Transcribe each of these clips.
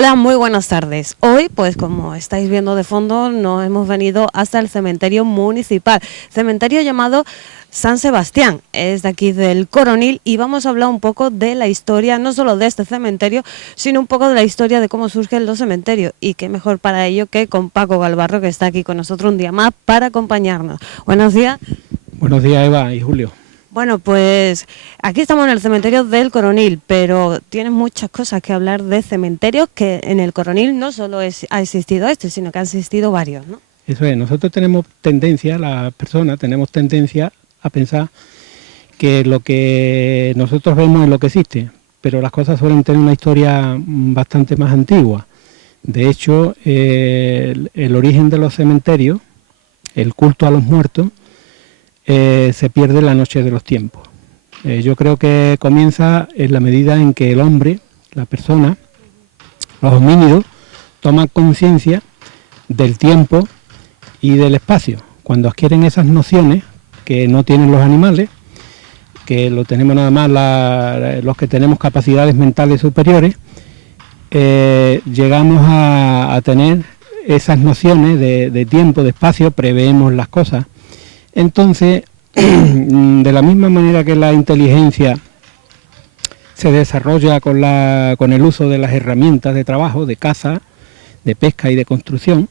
Hola, muy buenas tardes. Hoy, pues como estáis viendo de fondo, nos hemos venido hasta el cementerio municipal, cementerio llamado San Sebastián, es de aquí del Coronil, y vamos a hablar un poco de la historia, no solo de este cementerio, sino un poco de la historia de cómo surgen los cementerios, y qué mejor para ello que con Paco Galvarro, que está aquí con nosotros un día más para acompañarnos. Buenos días. Buenos días, Eva y Julio. Bueno, pues aquí estamos en el cementerio del Coronil, pero tienes muchas cosas que hablar de cementerios, que en el Coronil no solo ha existido este, sino que han existido varios, ¿no? Eso es, nosotros tenemos tendencia, las personas tenemos tendencia a pensar que lo que nosotros vemos es lo que existe, pero las cosas suelen tener una historia bastante más antigua. De hecho, el origen de los cementerios, el culto a los muertos, se pierde en la noche de los tiempos. Yo creo que comienza en la medida en que el hombre, la persona, los homínidos, toman conciencia del tiempo y del espacio. Cuando adquieren esas nociones que no tienen los animales, que lo tenemos nada más los que tenemos capacidades mentales superiores, llegamos a tener esas nociones de tiempo, de espacio, preveemos las cosas. Entonces, de la misma manera que la inteligencia se desarrolla con el uso de las herramientas de trabajo, de caza, de pesca y de construcción,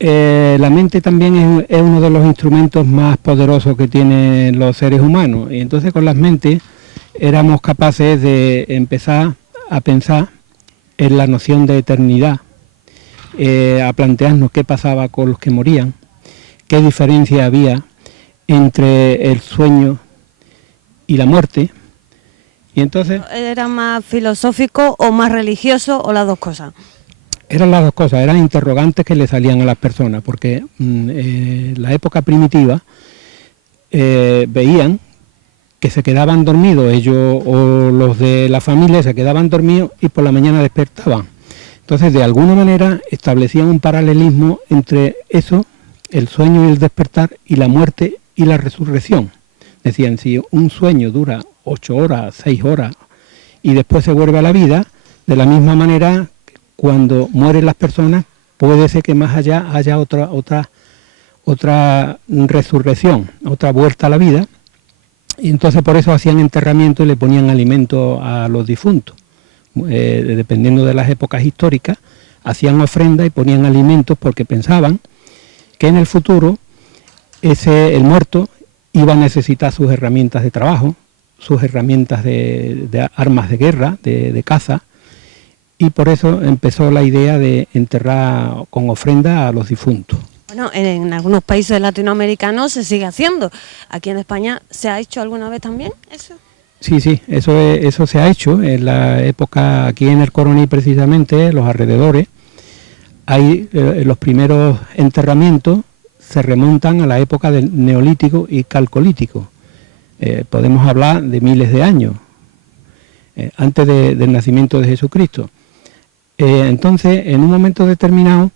la mente también es uno de los instrumentos más poderosos que tienen los seres humanos. Y entonces con las mentes éramos capaces de empezar a pensar en la noción de eternidad, a plantearnos qué pasaba con los que morían, qué diferencia había entre el sueño y la muerte. Y entonces, ¿era más filosófico o más religioso o las dos cosas? Eran las dos cosas, eran interrogantes que le salían a las personas, porque en la época primitiva veían que se quedaban dormidos, ellos o los de la familia se quedaban dormidos y por la mañana despertaban. Entonces, de alguna manera establecían un paralelismo entre eso, el sueño y el despertar, y la muerte y la resurrección. Decían, si un sueño dura 8 horas, 6 horas y después se vuelve a la vida, de la misma manera, cuando mueren las personas, puede ser que más allá haya otra resurrección, otra vuelta a la vida, y entonces por eso hacían enterramiento y le ponían alimento a los difuntos. Dependiendo de las épocas históricas, hacían ofrenda y ponían alimentos porque pensaban que en el futuro el muerto iba a necesitar sus herramientas de trabajo, sus herramientas de armas de guerra, de caza, y por eso empezó la idea de enterrar con ofrenda a los difuntos. Bueno, en algunos países latinoamericanos se sigue haciendo. Aquí en España, ¿se ha hecho alguna vez también eso? Sí, eso se ha hecho en la época, aquí en el Coronil precisamente, los alrededores, hay los primeros enterramientos se remontan a la época del Neolítico y Calcolítico. Podemos hablar de miles de años, antes del nacimiento de Jesucristo. Entonces, en un momento determinado,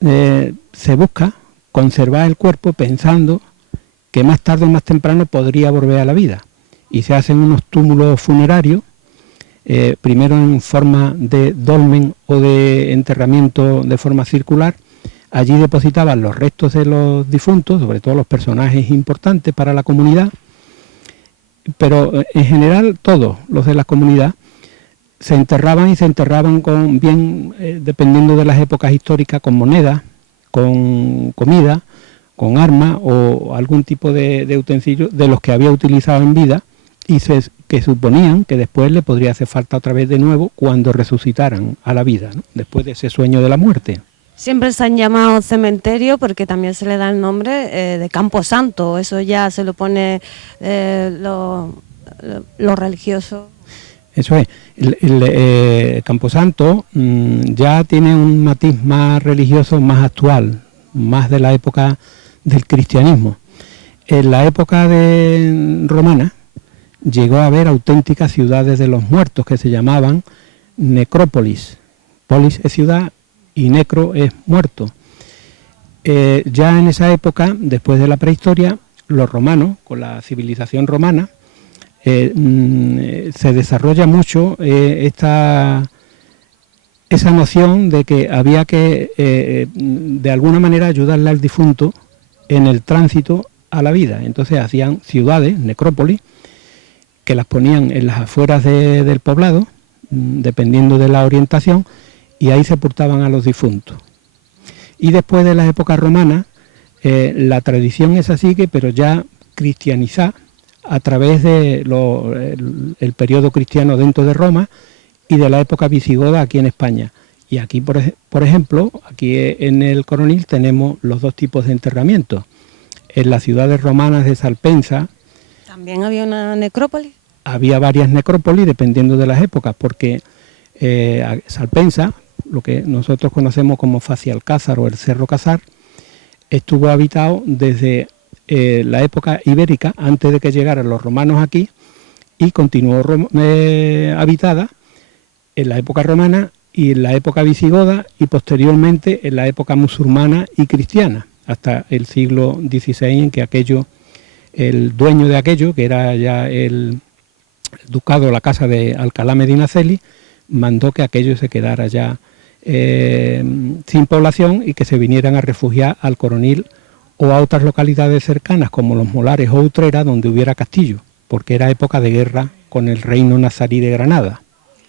se busca conservar el cuerpo pensando que más tarde o más temprano podría volver a la vida. Y se hacen unos túmulos funerarios, primero en forma de dolmen o de enterramiento de forma circular. Allí depositaban los restos de los difuntos, sobre todo los personajes importantes para la comunidad, pero en general todos los de la comunidad se enterraban con bien, dependiendo de las épocas históricas, con monedas, con comida, con armas o algún tipo de utensilio de los que había utilizado en vida, y que suponían que después le podría hacer falta otra vez de nuevo cuando resucitaran a la vida, ¿no? Después de ese sueño de la muerte. Siempre se han llamado cementerio porque también se le da el nombre de Campo Santo, eso ya se lo pone lo religioso. Eso es, el Camposanto ya tiene un matiz más religioso, más actual, más de la época del cristianismo. En la época romana llegó a haber auténticas ciudades de los muertos que se llamaban necrópolis. Polis es ciudad y necro es muerto. Ya en esa época, después de la prehistoria, los romanos, con la civilización romana, se desarrolla mucho esta esa noción de que había que, de alguna manera, ayudarle al difunto en el tránsito a la vida. Entonces hacían ciudades, necrópolis, que las ponían en las afueras del poblado, dependiendo de la orientación, y ahí sepultaban a los difuntos. Y después de la época romana, la tradición esa sigue, pero ya cristianizada a través de el periodo cristiano dentro de Roma y de la época visigoda aquí en España. Y aquí, por ejemplo, aquí en el Coronil tenemos los dos tipos de enterramientos. En las ciudades romanas de Salpensa... ¿También había una necrópolis? Había varias necrópolis dependiendo de las épocas, porque Salpensa, lo que nosotros conocemos como Facialcázar o el Cerro Cazar, estuvo habitado desde la época ibérica, antes de que llegaran los romanos aquí, y continuó habitada en la época romana y en la época visigoda y posteriormente en la época musulmana y cristiana, hasta el siglo XVI, en que el dueño de aquello, que era ya el ducado, la casa de Alcalá Medinaceli, mandó que aquello se quedara ya sin población y que se vinieran a refugiar al Coronil o a otras localidades cercanas como Los Molares o Utrera, donde hubiera castillo, porque era época de guerra con el reino nazarí de Granada.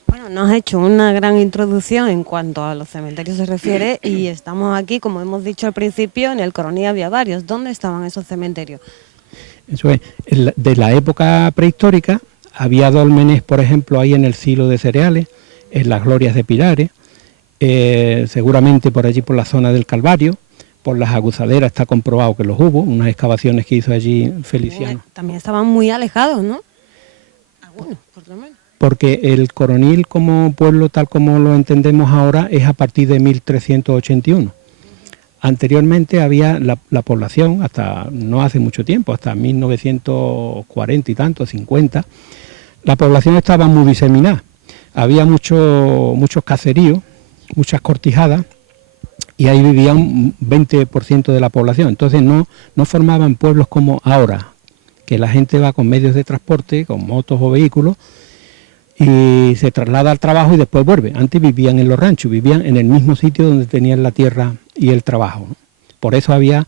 Bueno, nos has hecho una gran introducción en cuanto a los cementerios se refiere y estamos aquí, como hemos dicho al principio, en el Coronil había varios. ¿Dónde estaban esos cementerios? Eso es, de la época prehistórica había dólmenes, por ejemplo, ahí en el Silo de Cereales, en las Glorias de Pilares, seguramente por allí por la zona del Calvario, por las Aguzaderas está comprobado que los hubo, unas excavaciones que hizo allí Feliciano. También estaban muy alejados, ¿no? Algunos, por lo menos. Porque el Coronil como pueblo, tal como lo entendemos ahora, es a partir de 1381. Anteriormente había la población, hasta no hace mucho tiempo, hasta 1940 y tanto, 50, la población estaba muy diseminada. Había muchos caseríos, muchas cortijadas, y ahí vivía un 20% de la población. Entonces no formaban pueblos como ahora, que la gente va con medios de transporte, con motos o vehículos, y se traslada al trabajo y después vuelve. Antes vivían en los ranchos, vivían en el mismo sitio donde tenían la tierra y el trabajo, ¿no? Por eso había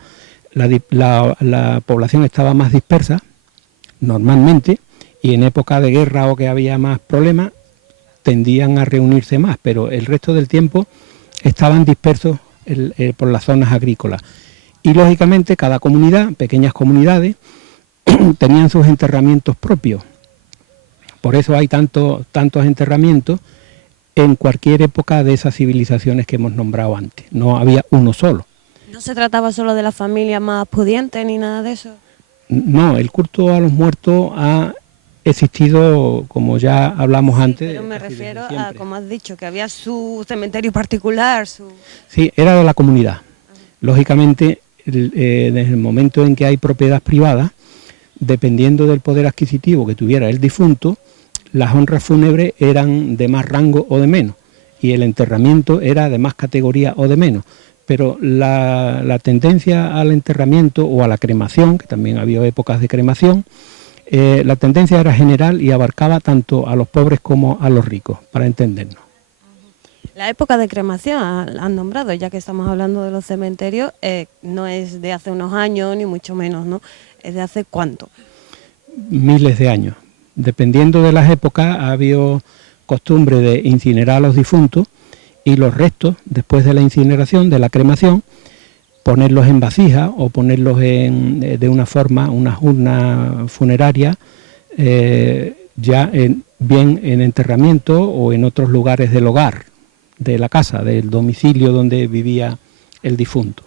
la población estaba más dispersa normalmente, y en época de guerra o que había más problemas tendían a reunirse más, pero el resto del tiempo estaban dispersos por las zonas agrícolas. Y lógicamente cada comunidad, pequeñas comunidades, tenían sus enterramientos propios. Por eso hay tantos enterramientos en cualquier época de esas civilizaciones que hemos nombrado antes. No había uno solo. ¿No se trataba solo de las familias más pudientes ni nada de eso? No, el culto a los muertos ha existido, como ya hablamos antes. Pero me refiero a, como has dicho, que había su cementerio particular. Sí, era de la comunidad. Lógicamente, desde el momento en que hay propiedad privada, dependiendo del poder adquisitivo que tuviera el difunto, las honras fúnebres eran de más rango o de menos, y el enterramiento era de más categoría o de menos. Pero la tendencia al enterramiento o a la cremación, que también había épocas de cremación, la tendencia era general y abarcaba tanto a los pobres como a los ricos, para entendernos. La época de cremación, han nombrado, ya que estamos hablando de los cementerios, no es de hace unos años, ni mucho menos, ¿no? ¿Es de hace cuánto? Miles de años. Dependiendo de las épocas, ha habido costumbre de incinerar a los difuntos y los restos, después de la incineración, de la cremación, ponerlos en vasija o ponerlos de una forma, unas urnas funerarias, ya bien en enterramiento o en otros lugares del hogar, de la casa, del domicilio donde vivía el difunto.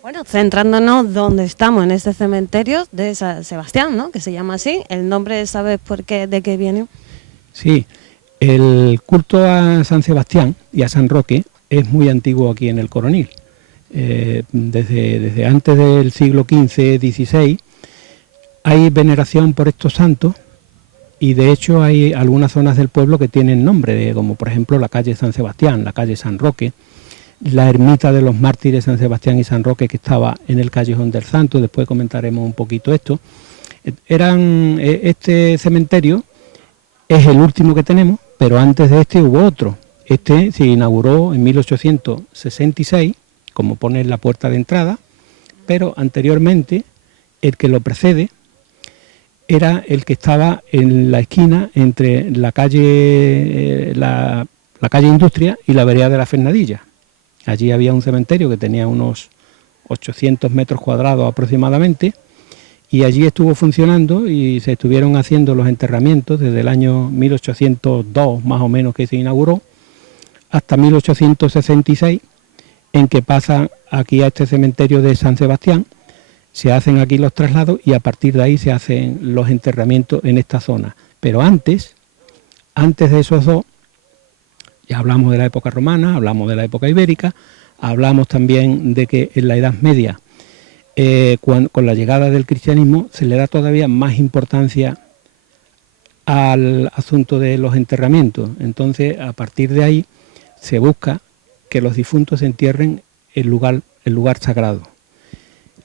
Bueno, centrándonos donde estamos, en este cementerio de San Sebastián, ¿no? Que se llama así. ¿El nombre sabes de qué viene? Sí, el culto a San Sebastián y a San Roque es muy antiguo aquí en el Coronil. Desde antes del siglo XV-XVI hay veneración por estos santos, y de hecho hay algunas zonas del pueblo que tienen nombre, como por ejemplo la calle San Sebastián, la calle San Roque, la ermita de los mártires San Sebastián y San Roque, que estaba en el Callejón del Santo. Después comentaremos un poquito esto. Este cementerio es el último que tenemos, pero antes de este hubo otro, Este se inauguró en 1866, como pone en la puerta de entrada, pero anteriormente el que lo precede era el que estaba en la esquina entre la calle Industria y la vereda de la Fernadilla. Allí había un cementerio que tenía unos 800 metros cuadrados aproximadamente, y allí estuvo funcionando y se estuvieron haciendo los enterramientos desde el año 1802 más o menos, que se inauguró, hasta 1866, en que pasan aquí a este cementerio de San Sebastián, se hacen aquí los traslados y a partir de ahí se hacen los enterramientos en esta zona. Pero antes de esos dos, ya hablamos de la época romana, hablamos de la época ibérica, hablamos también de que en la Edad Media, con la llegada del cristianismo, se le da todavía más importancia al asunto de los enterramientos. Entonces, a partir de ahí, se busca que los difuntos se entierren en lugar sagrado.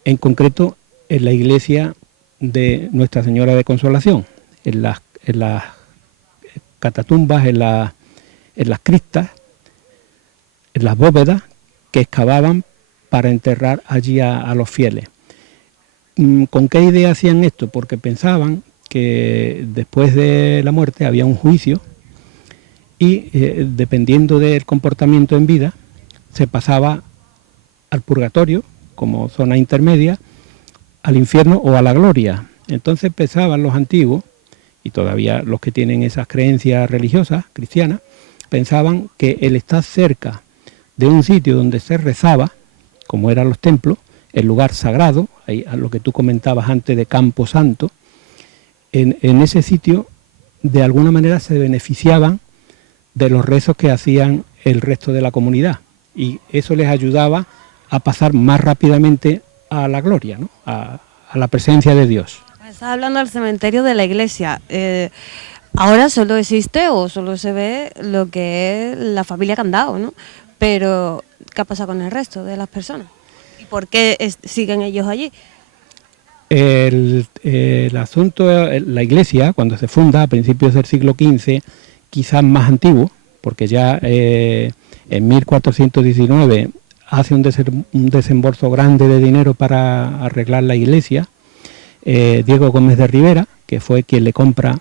En concreto, en la iglesia de Nuestra Señora de Consolación, en las catatumbas, en las criptas, en las bóvedas que excavaban para enterrar allí a los fieles. ¿Con qué idea hacían esto? Porque pensaban que después de la muerte había un juicio y dependiendo del comportamiento en vida, se pasaba al purgatorio como zona intermedia, al infierno o a la gloria. Entonces pensaban los antiguos, y todavía los que tienen esas creencias religiosas, cristianas, pensaban que el estar cerca de un sitio donde se rezaba, como eran los templos, el lugar sagrado, ahí a lo que tú comentabas antes de Campo Santo, en ese sitio de alguna manera se beneficiaban de los rezos que hacían el resto de la comunidad, y eso les ayudaba a pasar más rápidamente a la gloria, ¿no? a la presencia de Dios. Estás hablando del cementerio de la iglesia. Ahora solo existe o solo se ve lo que es la familia Candao, ¿no? Pero, ¿qué pasa con el resto de las personas? ¿Y por qué siguen ellos allí? El asunto, la iglesia, cuando se funda a principios del siglo XV, quizás más antiguo, porque ya en 1419 hace un desembolso grande de dinero para arreglar la iglesia, Diego Gómez de Rivera, que fue quien le compra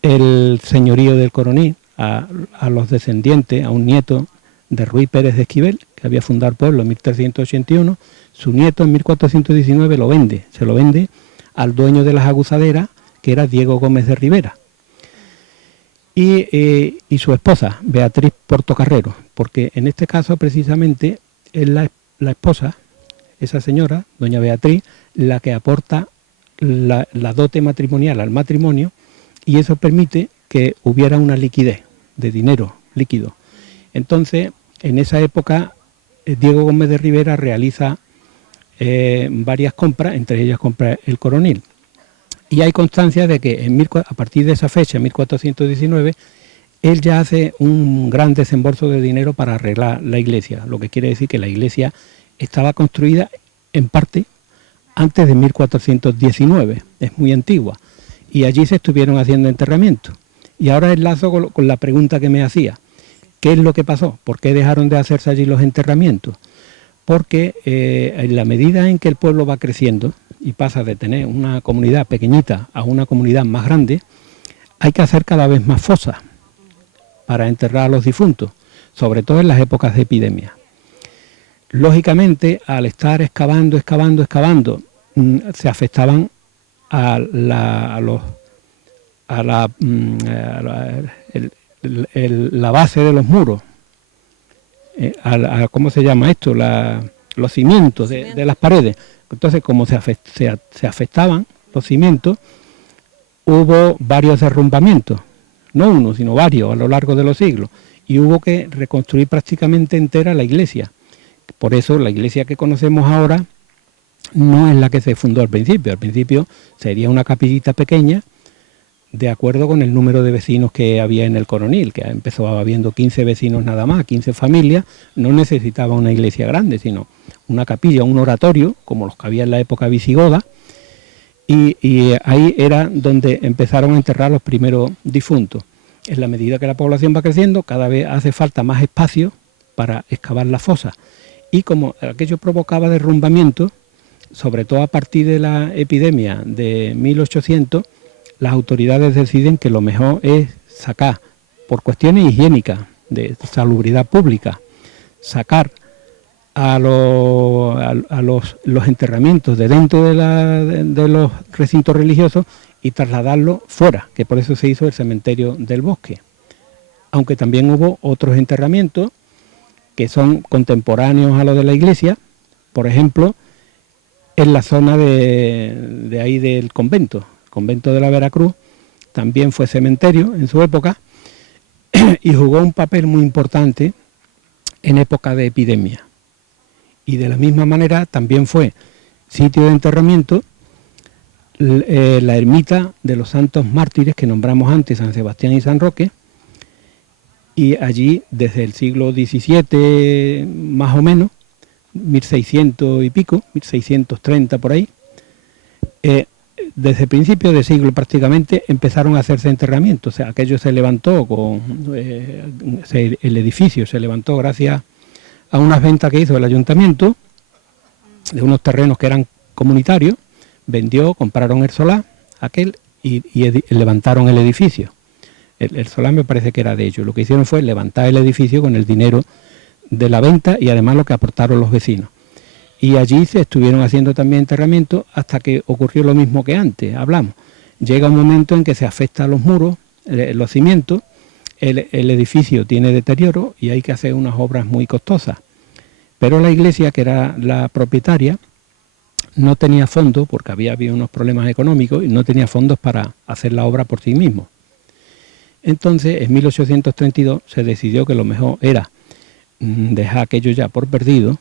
el señorío del Coronil a los descendientes, a un nieto de Ruy Pérez de Esquivel, que había fundado el pueblo en 1381, su nieto en 1419 se lo vende al dueño de las aguzaderas, que era Diego Gómez de Rivera. Y su esposa, Beatriz Portocarrero, porque en este caso precisamente es la esposa, esa señora, doña Beatriz, la que aporta la dote matrimonial al matrimonio, y eso permite que hubiera una liquidez de dinero líquido. Entonces, en esa época, Diego Gómez de Rivera realiza varias compras, entre ellas compra el Coronil. Y hay constancia de que a partir de esa fecha, en 1419, él ya hace un gran desembolso de dinero para arreglar la iglesia, lo que quiere decir que la iglesia estaba construida en parte antes de 1419, es muy antigua, y allí se estuvieron haciendo enterramientos. Y ahora enlazo con la pregunta que me hacía, ¿qué es lo que pasó? ¿Por qué dejaron de hacerse allí los enterramientos? Porque en la medida en que el pueblo va creciendo y pasa de tener una comunidad pequeñita a una comunidad más grande, hay que hacer cada vez más fosas para enterrar a los difuntos, sobre todo en las épocas de epidemia. Lógicamente, al estar excavando, se afectaban a la base de los muros, ¿cómo se llama esto? Los cimientos de las paredes. Entonces, como se afectaban los cimientos, hubo varios derrumbamientos, no uno, sino varios a lo largo de los siglos, y hubo que reconstruir prácticamente entera la iglesia. Por eso la iglesia que conocemos ahora no es la que se fundó al principio sería una capillita pequeña, de acuerdo con el número de vecinos que había en el Coronil, que empezó habiendo 15 vecinos nada más, 15 familias, no necesitaba una iglesia grande, sino una capilla, un oratorio, como los que había en la época visigoda, y ahí era donde empezaron a enterrar los primeros difuntos. En la medida que la población va creciendo, cada vez hace falta más espacio para excavar las fosas. Y como aquello provocaba derrumbamiento, sobre todo a partir de la epidemia de 1800, las autoridades deciden que lo mejor es sacar, por cuestiones higiénicas, de salubridad pública, sacar a los enterramientos de dentro de los recintos religiosos y trasladarlos fuera, que por eso se hizo el cementerio del Bosque. Aunque también hubo otros enterramientos que son contemporáneos a los de la iglesia, por ejemplo, en la zona de ahí del convento. El convento de la Veracruz también fue cementerio en su época y jugó un papel muy importante en época de epidemia. Y de la misma manera también fue sitio de enterramiento la ermita de los santos mártires que nombramos antes, San Sebastián y San Roque, y allí desde el siglo XVII más o menos, 1600 y pico, 1630 por ahí, desde principios de siglo prácticamente empezaron a hacerse enterramientos. O sea, aquello se levantó el edificio se levantó gracias a unas ventas que hizo el ayuntamiento de unos terrenos que eran comunitarios, vendió, compraron el solar aquel y levantaron el edificio. El solar me parece que era de ellos. Lo que hicieron fue levantar el edificio con el dinero de la venta y además lo que aportaron los vecinos. Y allí se estuvieron haciendo también enterramientos hasta que ocurrió lo mismo que antes, hablamos. Llega un momento en que se afectan los muros, los cimientos, el edificio tiene deterioro y hay que hacer unas obras muy costosas. Pero la iglesia, que era la propietaria, no tenía fondos, porque había habido unos problemas económicos, y no tenía fondos para hacer la obra por sí mismo. Entonces, en 1832 se decidió que lo mejor era dejar aquello ya por perdido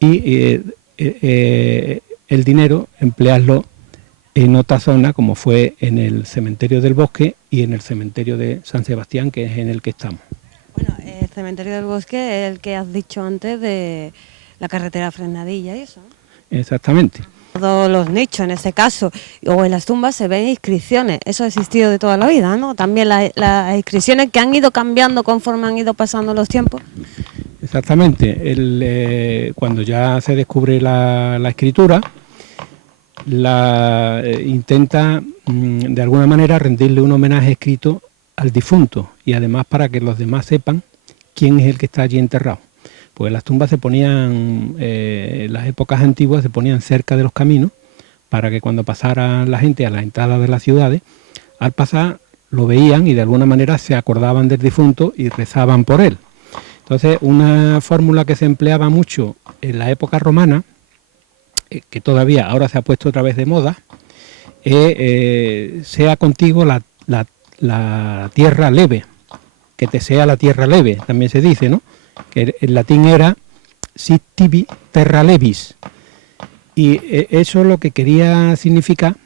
y el dinero emplearlo en otra zona, como fue en el cementerio del Bosque y en el cementerio de San Sebastián, que es en el que estamos. Bueno, el cementerio del Bosque es el que has dicho antes de la carretera Fresnadilla y eso, ¿no? Exactamente. Todos los nichos en ese caso, o en las tumbas se ven inscripciones, eso ha existido de toda la vida, ¿no? También las inscripciones que han ido cambiando conforme han ido pasando los tiempos. Exactamente, cuando ya se descubre la escritura, intenta de alguna manera rendirle un homenaje escrito al difunto y además para que los demás sepan quién es el que está allí enterrado. Pues las tumbas se ponían, en las épocas antiguas se ponían cerca de los caminos para que cuando pasara la gente a la entrada de las ciudades, al pasar lo veían y de alguna manera se acordaban del difunto y rezaban por él. Entonces, una fórmula que se empleaba mucho en la época romana, que todavía ahora se ha puesto otra vez de moda, sea contigo la tierra leve, que te sea la tierra leve, también se dice, ¿no? Que en latín era sit tibi terra levis, y eso lo que quería significar,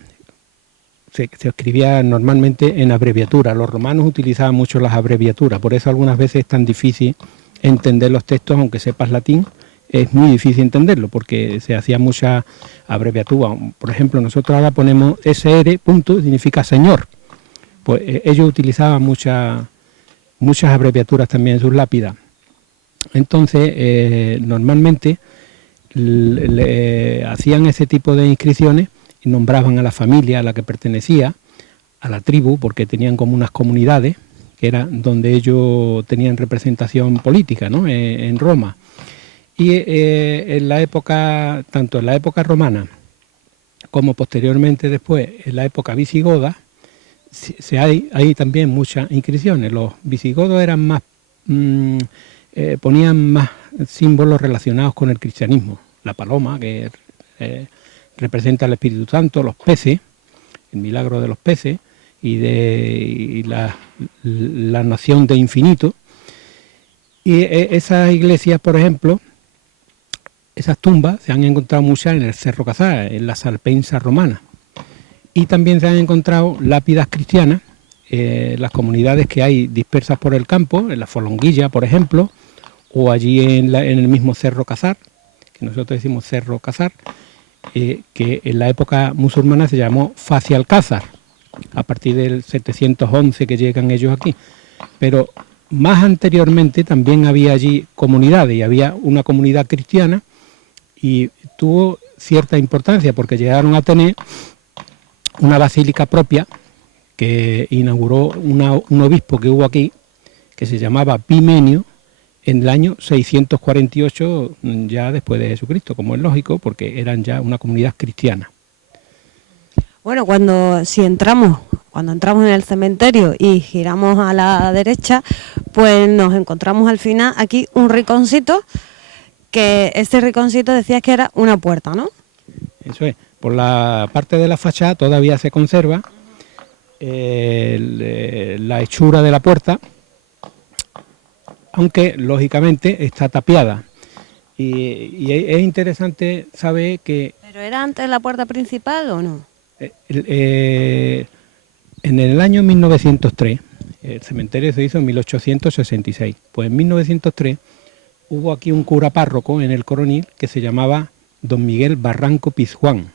se escribía normalmente en abreviatura. Los romanos utilizaban mucho las abreviaturas, por eso algunas veces es tan difícil entender los textos, aunque sepas latín, es muy difícil entenderlo, porque se hacía mucha abreviatura. Por ejemplo, nosotros ahora ponemos SR, punto, significa señor. Pues ellos utilizaban muchas abreviaturas también en sus lápidas. Entonces, normalmente hacían ese tipo de inscripciones y nombraban a la familia a la que pertenecía, a la tribu, porque tenían como unas comunidades, que era donde ellos tenían representación política, ¿no? En Roma. Y en la época, tanto en la época romana como posteriormente después en la época visigoda, hay también muchas inscripciones. Los visigodos eran más, ponían más símbolos relacionados con el cristianismo. La paloma, que representa al Espíritu Santo, los peces, el milagro de los peces, y la noción de infinito. Y esas iglesias, por ejemplo, esas tumbas se han encontrado muchas en el Cerro Cazar, en la Salpensa romana. Y también se han encontrado lápidas cristianas, las comunidades que hay dispersas por el campo, en la Folonguilla, por ejemplo, o allí en el mismo Cerro Cazar, que nosotros decimos Cerro Cazar, que en la época musulmana se llamó Faci Alcázar, a partir del 711 que llegan ellos aquí. Pero más anteriormente también había allí comunidades, y había una comunidad cristiana, y tuvo cierta importancia porque llegaron a tener una basílica propia que inauguró un obispo que hubo aquí, que se llamaba Pimenio, en el año 648, ya después de Jesucristo, como es lógico, porque eran ya una comunidad cristiana. Bueno, cuando entramos en el cementerio y giramos a la derecha, pues nos encontramos al final aquí un rinconcito, que este rinconcito decías que era una puerta, ¿no? Eso es. Por la parte de la fachada todavía se conserva la hechura de la puerta, aunque lógicamente está tapiada. Y es interesante saber que... ¿Pero era antes la puerta principal o no? En el año 1903, el cementerio se hizo en 1866, pues en 1903 hubo aquí un cura párroco en el Coronil que se llamaba don Miguel Barranco Pizjuán.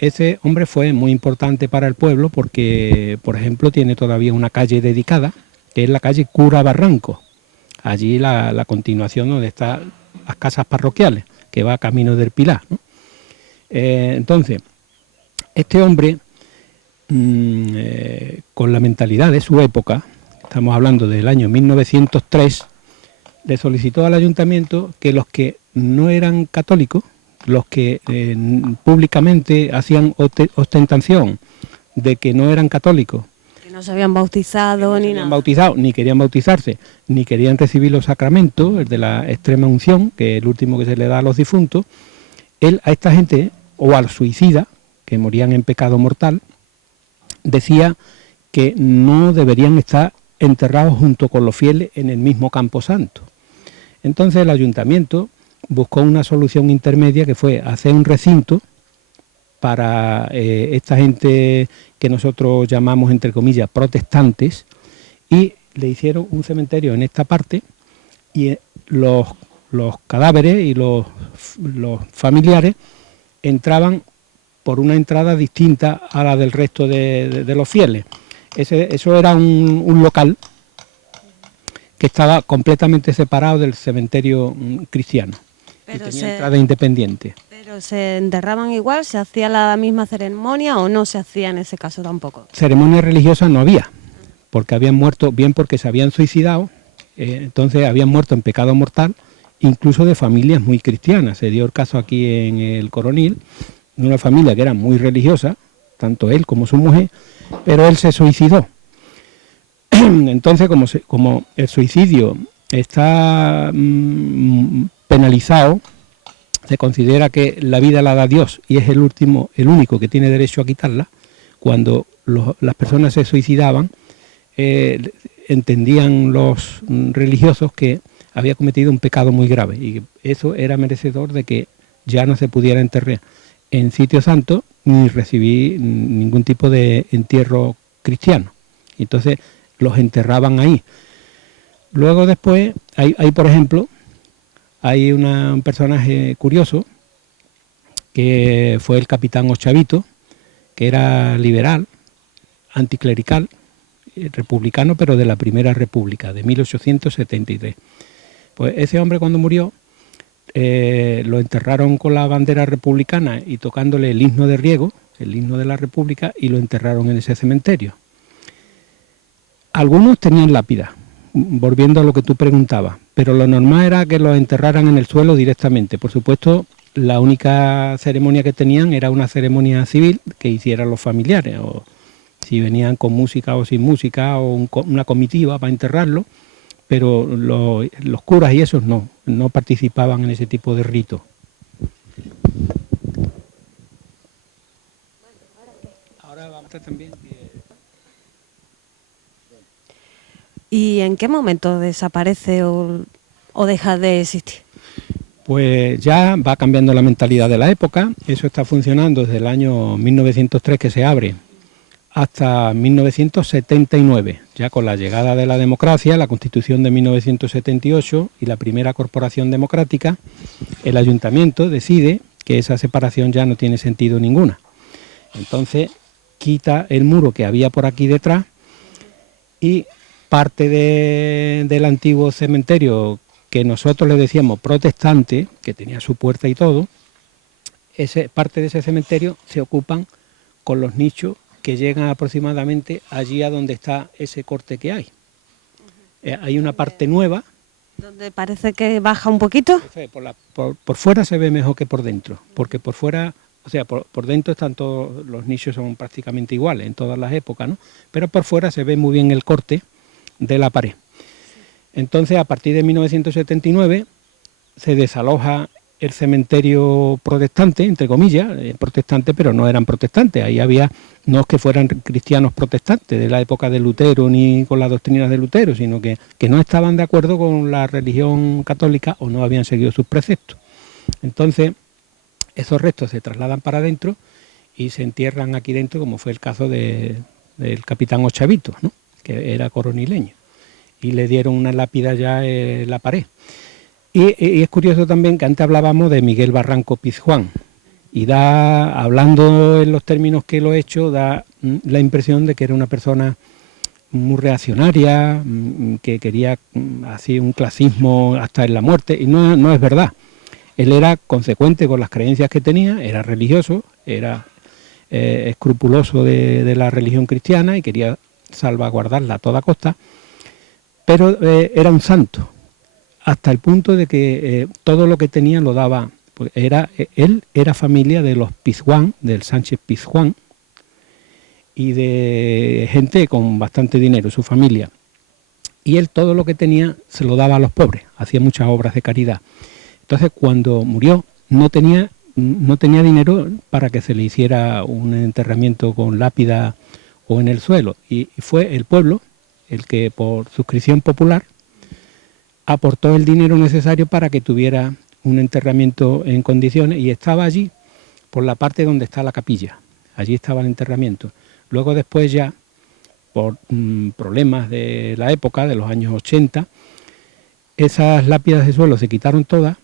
Ese hombre fue muy importante para el pueblo porque, por ejemplo, tiene todavía una calle dedicada, que es la calle Cura Barranco. Allí la continuación donde están las casas parroquiales, que va camino del Pilar, ¿no? Entonces, este hombre, con la mentalidad de su época, estamos hablando del año 1903, le solicitó al ayuntamiento que los que no eran católicos, los que públicamente hacían ostentación de que no eran católicos, Que no se habían bautizado ni nada. Bautizado, ni querían bautizarse, ni querían recibir los sacramentos, el de la extrema unción, que es el último que se le da a los difuntos, él a esta gente, o al suicida, que morían en pecado mortal, decía que no deberían estar enterrados junto con los fieles en el mismo camposanto. Entonces el ayuntamiento buscó una solución intermedia, que fue hacer un recinto para esta gente que nosotros llamamos, entre comillas, protestantes, y le hicieron un cementerio en esta parte, y los cadáveres y los familiares entraban por una entrada distinta a la del resto de los fieles. Eso era un local que estaba completamente separado del cementerio cristiano. Pero y tenía entrada independiente. ¿Pero se enterraban igual? ¿Se hacía la misma ceremonia o no se hacía en ese caso tampoco? Ceremonia religiosa no había, porque habían muerto, bien porque se habían suicidado, entonces habían muerto en pecado mortal, incluso de familias muy cristianas. Se dio el caso aquí en el Coronil, de una familia que era muy religiosa, tanto él como su mujer, pero él se suicidó. Entonces, como el suicidio está penalizado, se considera que la vida la da Dios y es el único que tiene derecho a quitarla. Cuando las personas se suicidaban, entendían los religiosos que había cometido un pecado muy grave y eso era merecedor de que ya no se pudiera enterrar en sitio santo ni recibir ningún tipo de entierro cristiano. Entonces los enterraban ahí. Luego después, hay por ejemplo, hay un personaje curioso que fue el capitán Ochavito, que era liberal, anticlerical, republicano, pero de la Primera República, de 1873. Pues ese hombre, cuando murió, lo enterraron con la bandera republicana y tocándole el himno de Riego, el himno de la República, y lo enterraron en ese cementerio. Algunos tenían lápida, volviendo a lo que tú preguntabas, pero lo normal era que lo enterraran en el suelo directamente. Por supuesto, la única ceremonia que tenían era una ceremonia civil que hicieran los familiares, o si venían con música o sin música, o una comitiva para enterrarlo, pero los curas y esos no participaban en ese tipo de rito. Ahora vamos a también... ¿Y en qué momento desaparece o deja de existir? Pues ya va cambiando la mentalidad de la época. Eso está funcionando desde el año 1903 que se abre hasta 1979, ya con la llegada de la democracia, la Constitución de 1978 y la primera corporación democrática. El ayuntamiento decide que esa separación ya no tiene sentido ninguna. Entonces quita el muro que había por aquí detrás y parte del antiguo cementerio, que nosotros le decíamos protestante, que tenía su puerta y todo, parte de ese cementerio se ocupan con los nichos que llegan aproximadamente allí a donde está ese corte que hay. Hay una parte nueva. Donde parece que baja un poquito. Por fuera se ve mejor que por dentro, porque por fuera, o sea, por dentro están todos, los nichos son prácticamente iguales en todas las épocas, ¿no? Pero por fuera se ve muy bien el corte de la pared. Entonces, a partir de 1979 se desaloja el cementerio protestante, entre comillas, protestante, pero no eran protestantes. Ahí había, no es que fueran cristianos protestantes de la época de Lutero ni con las doctrinas de Lutero, sino que no estaban de acuerdo con la religión católica o no habían seguido sus preceptos. Entonces, esos restos se trasladan para adentro y se entierran aquí dentro, como fue el caso del capitán Ochavito, ¿no? Que era coronileño, y le dieron una lápida ya en la pared. Y es curioso también que antes hablábamos de Miguel Barranco Pizjuán, y hablando en los términos que lo he hecho, da la impresión de que era una persona muy reaccionaria, que quería así un clasismo hasta en la muerte, y no es verdad. Él era consecuente con las creencias que tenía, era religioso, era escrupuloso de la religión cristiana y quería salvaguardarla a toda costa, pero era un santo, hasta el punto de que todo lo que tenía lo daba. Pues él era familia de los Pizjuán, del Sánchez Pizjuán, y de gente con bastante dinero, su familia. Y él todo lo que tenía se lo daba a los pobres, hacía muchas obras de caridad. Entonces, cuando murió, no tenía dinero para que se le hiciera un enterramiento con lápida o en el suelo. Y fue el pueblo el que, por suscripción popular, aportó el dinero necesario para que tuviera un enterramiento en condiciones, y estaba allí por la parte donde está la capilla. Allí estaba el enterramiento. Luego después ya, por problemas de la época, de los años 80, esas lápidas de suelo se quitaron todas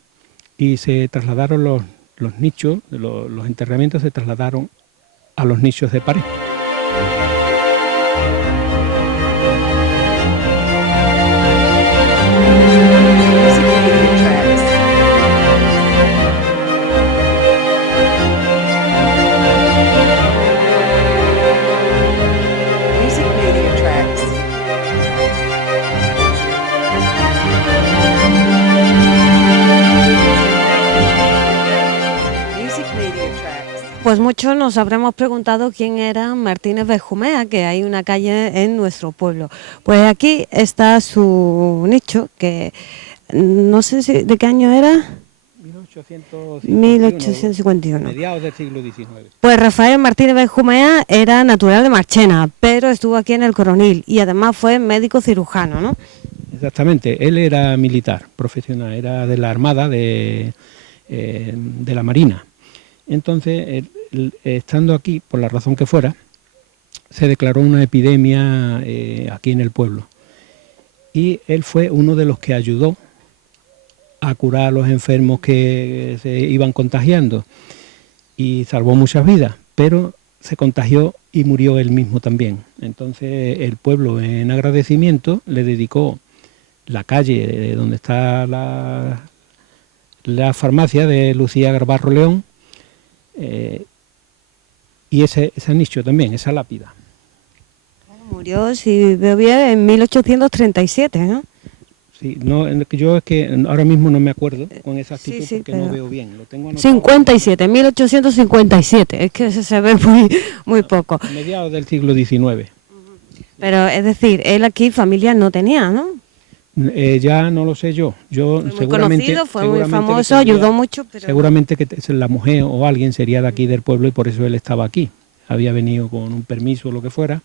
y se trasladaron los nichos, los enterramientos se trasladaron a los nichos de pared. Pues muchos nos habremos preguntado quién era Martínez Benjumea, que hay una calle en nuestro pueblo. Pues aquí está su nicho, que no sé de qué año era. 1851. Mediados del siglo XIX. Pues Rafael Martínez Benjumea era natural de Marchena, pero estuvo aquí en el Coronil y además fue médico cirujano, ¿no? Exactamente, él era militar profesional, era de la Armada, de la Marina. Entonces, estando aquí, por la razón que fuera, se declaró una epidemia aquí en el pueblo. Y él fue uno de los que ayudó a curar a los enfermos que se iban contagiando y salvó muchas vidas, pero se contagió y murió él mismo también. Entonces, el pueblo, en agradecimiento, le dedicó la calle donde está la farmacia de Lucía Garbarro León, y ese nicho también, esa lápida. Murió, si veo bien, en 1837, ¿no? Sí, yo es que ahora mismo no me acuerdo con exactitud, sí, porque no veo bien. Lo tengo anotado. 57, 1857, es que se ve muy poco. A mediados del siglo XIX. Pero es decir, él aquí familia no tenía, ¿no? Ya no lo sé yo. Fue muy conocido, fue muy famoso, ayudó mucho. Pero seguramente que la mujer o alguien sería de aquí del pueblo y por eso él estaba aquí. Había venido con un permiso o lo que fuera,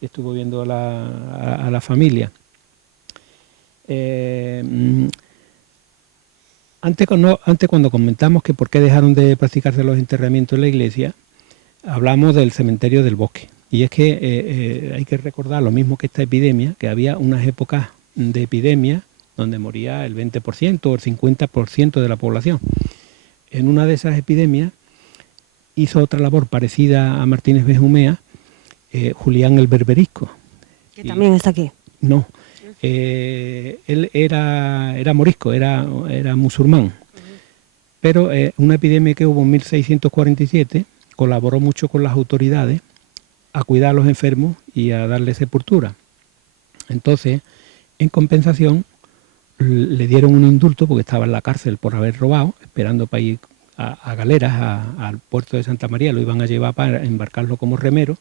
y estuvo viendo a la familia. Antes cuando comentamos que por qué dejaron de practicarse los enterramientos en la iglesia, hablamos del cementerio del Bosque. Y es que hay que recordar lo mismo que esta epidemia, que había unas épocas de epidemia donde moría el 20% o el 50% de la población. En una de esas epidemias hizo otra labor parecida a Martínez Benjumea, Julián el Berberisco. Que también está aquí. No, él era morisco, era musulmán, pero una epidemia que hubo en 1647 colaboró mucho con las autoridades a cuidar a los enfermos y a darle sepultura. Entonces, en compensación, le dieron un indulto porque estaba en la cárcel por haber robado, esperando para ir a galeras al puerto de Santa María, lo iban a llevar para embarcarlo como remero.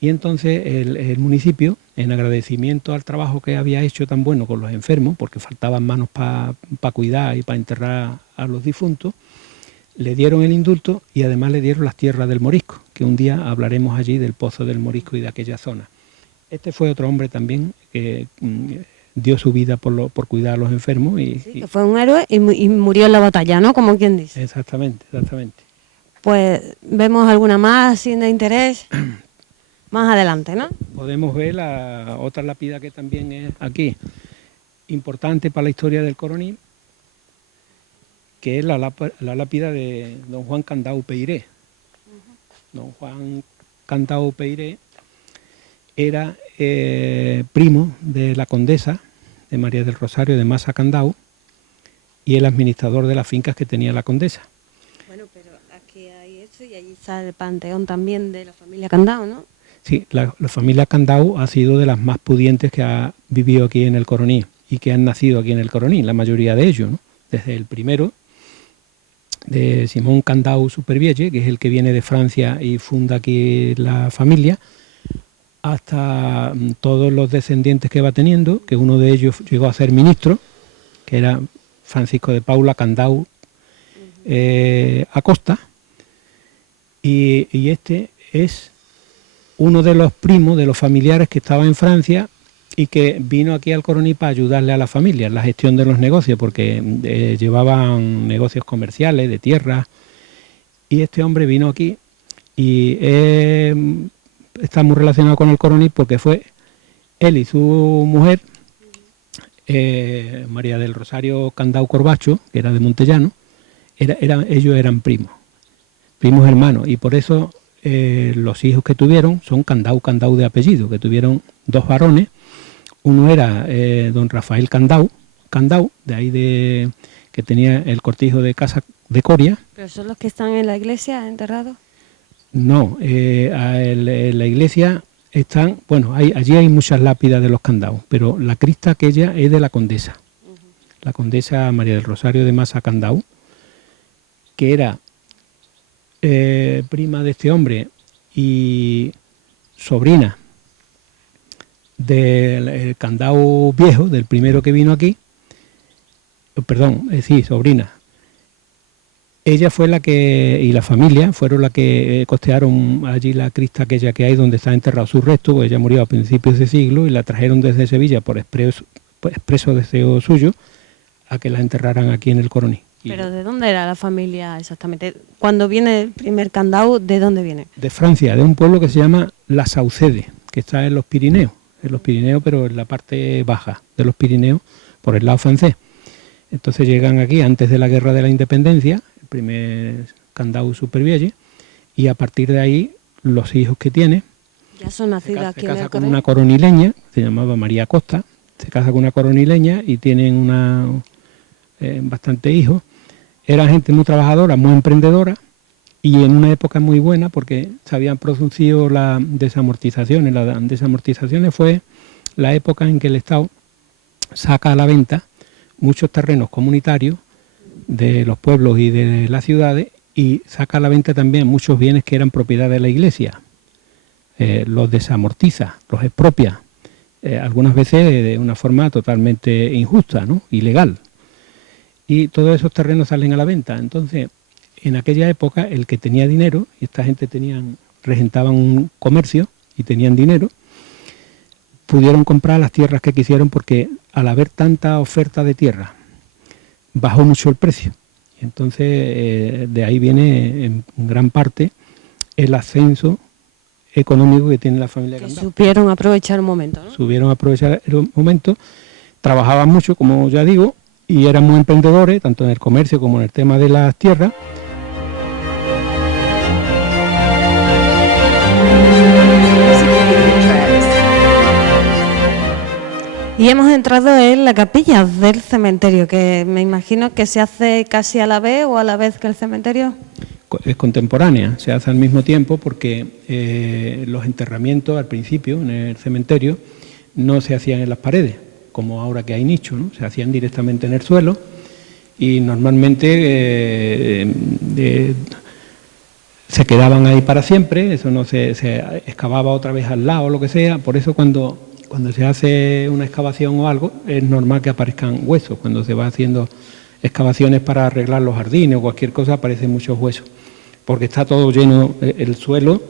Y entonces el municipio, en agradecimiento al trabajo que había hecho tan bueno con los enfermos, porque faltaban manos para cuidar y para enterrar a los difuntos, le dieron el indulto y además le dieron las tierras del Morisco, que un día hablaremos allí del Pozo del Morisco y de aquella zona. Este fue otro hombre también que dio su vida por cuidar a los enfermos. Sí, que fue un héroe y murió en la batalla, ¿no? Como quien dice. Exactamente. Pues vemos alguna más sin de interés. Más adelante, ¿no? Podemos ver la otra lápida que también es aquí, importante para la historia del Coronil, que es la lápida de don Juan Candau Peiré. Don Juan Candau Peiré era primo de la condesa de María del Rosario de Masa Candau y el administrador de las fincas que tenía la condesa. Bueno, pero aquí hay eso y allí está el panteón también de la familia Candau, ¿no? Sí, la familia Candau ha sido de las más pudientes que ha vivido aquí en el Coronil y que han nacido aquí en el Coronil, la mayoría de ellos, ¿no? Desde el primero, de Simón Candau Supervielle, que es el que viene de Francia y funda aquí la familia, hasta todos los descendientes que va teniendo, que uno de ellos llegó a ser ministro, que era Francisco de Paula Candau Acosta, y este es uno de los primos de los familiares que estaba en Francia y que vino aquí al Coronil para ayudarle a la familia en la gestión de los negocios, porque llevaban negocios comerciales, de tierra, y este hombre vino aquí y está muy relacionado con el Coronil porque fue él y su mujer, María del Rosario Candau Corbacho, que era de Montellano, ellos eran primos hermanos, y por eso los hijos que tuvieron son Candau de apellido, que tuvieron dos varones. Uno era don Rafael Candau, de ahí que tenía el cortijo de Casa de Coria. ¿Pero son los que están en la iglesia enterrados? No, en la iglesia están, bueno, allí hay muchas lápidas de los Candau, pero la crista aquella es de la condesa, la condesa María del Rosario de Masa Candau, que era prima de este hombre y sobrina del Candau viejo, del primero que vino aquí, sobrina. Ella fue la que, y la familia, fueron la que costearon allí la crista aquella que hay donde está enterrado su resto, pues ella murió a principios de siglo y la trajeron desde Sevilla por expreso deseo suyo a que la enterraran aquí en el Coronil. ¿Pero de dónde era la familia exactamente? Cuando viene el primer Candau, ¿de dónde viene? De Francia, de un pueblo que se llama La Saucede, que está en los Pirineos, pero en la parte baja de los Pirineos, por el lado francés. Entonces llegan aquí antes de la Guerra de la Independencia, el primer Candau Supervielle, y a partir de ahí los hijos que tiene... Ya son nacidos aquí en el Coronil. Se casa con una coronileña, se llamaba María Costa, se casa con una coronileña y tienen bastantes hijos. Eran gente muy trabajadora, muy emprendedora y en una época muy buena porque se habían producido las desamortizaciones. Las desamortizaciones fue la época en que el Estado saca a la venta muchos terrenos comunitarios de los pueblos y de las ciudades y saca a la venta también muchos bienes que eran propiedad de la Iglesia. Los desamortiza, los expropia, algunas veces de una forma totalmente injusta, ¿no? Ilegal. Y todos esos terrenos salen a la venta. Entonces, en aquella época, el que tenía dinero, y esta gente regentaban un comercio y tenían dinero, pudieron comprar las tierras que quisieron porque al haber tanta oferta de tierra, bajó mucho el precio. Entonces, de ahí viene en gran parte el ascenso económico que tiene la familia Candau. Supieron aprovechar el momento, ¿no? Supieron aprovechar el momento, trabajaban mucho, como ya digo, y eran muy emprendedores, tanto en el comercio como en el tema de las tierras. Y hemos entrado en la capilla del cementerio, que me imagino que se hace casi a la vez o a la vez que el cementerio. Es contemporánea, se hace al mismo tiempo porque los enterramientos al principio en el cementerio no se hacían en las paredes, como ahora que hay nicho, ¿no? Se hacían directamente en el suelo y normalmente se quedaban ahí para siempre, eso no se excavaba otra vez al lado o lo que sea. Por eso cuando se hace una excavación o algo es normal que aparezcan huesos. Cuando se va haciendo excavaciones para arreglar los jardines o cualquier cosa aparecen muchos huesos, porque está todo lleno, el suelo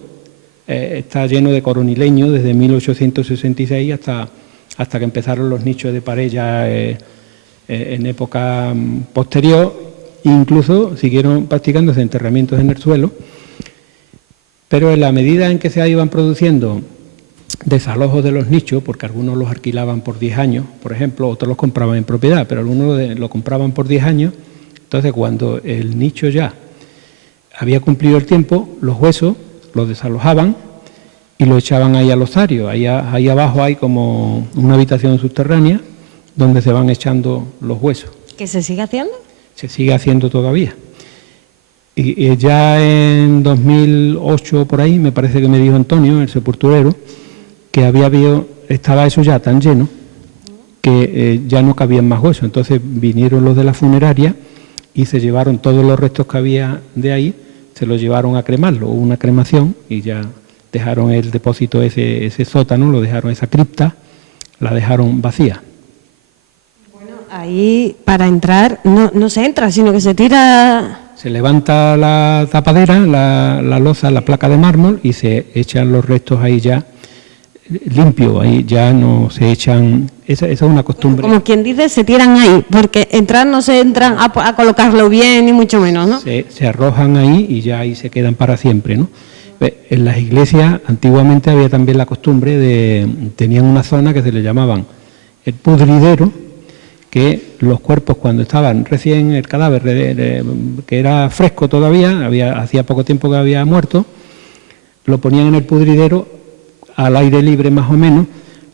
está lleno de coronileños desde 1866 hasta que empezaron los nichos de pared ya en época posterior. Incluso siguieron practicándose enterramientos en el suelo, pero en la medida en que se iban produciendo desalojos de los nichos, porque algunos los alquilaban por 10 años, por ejemplo, otros los compraban en propiedad, pero algunos lo compraban por 10 años, entonces cuando el nicho ya había cumplido el tiempo, los huesos los desalojaban y los echaban ahí al osario. Ahí abajo hay como una habitación subterránea donde se van echando los huesos. ¿Que se sigue haciendo? Se sigue haciendo todavía. Y ya en 2008 por ahí, me parece que me dijo Antonio, el sepulturero, que estaba eso ya tan lleno que ya no cabían más huesos. Entonces vinieron los de la funeraria y se llevaron todos los restos que había de ahí, se los llevaron a cremarlo, hubo una cremación y ya dejaron el depósito, ese sótano, lo dejaron, esa cripta, la dejaron vacía. Bueno, ahí para entrar no se entra, sino que se tira... Se levanta la tapadera, la loza, la placa de mármol y se echan los restos ahí ya limpio, ahí ya no se echan, esa es una costumbre. Como quien dice, se tiran ahí, porque entrar no se entran a colocarlo bien, ni mucho menos, ¿no? Se arrojan ahí y ya ahí se quedan para siempre, ¿no? En las iglesias antiguamente había también la costumbre tenían una zona que se le llamaban el pudridero, que los cuerpos cuando estaban recién el cadáver, que era fresco todavía, hacía poco tiempo que había muerto, lo ponían en el pudridero al aire libre más o menos,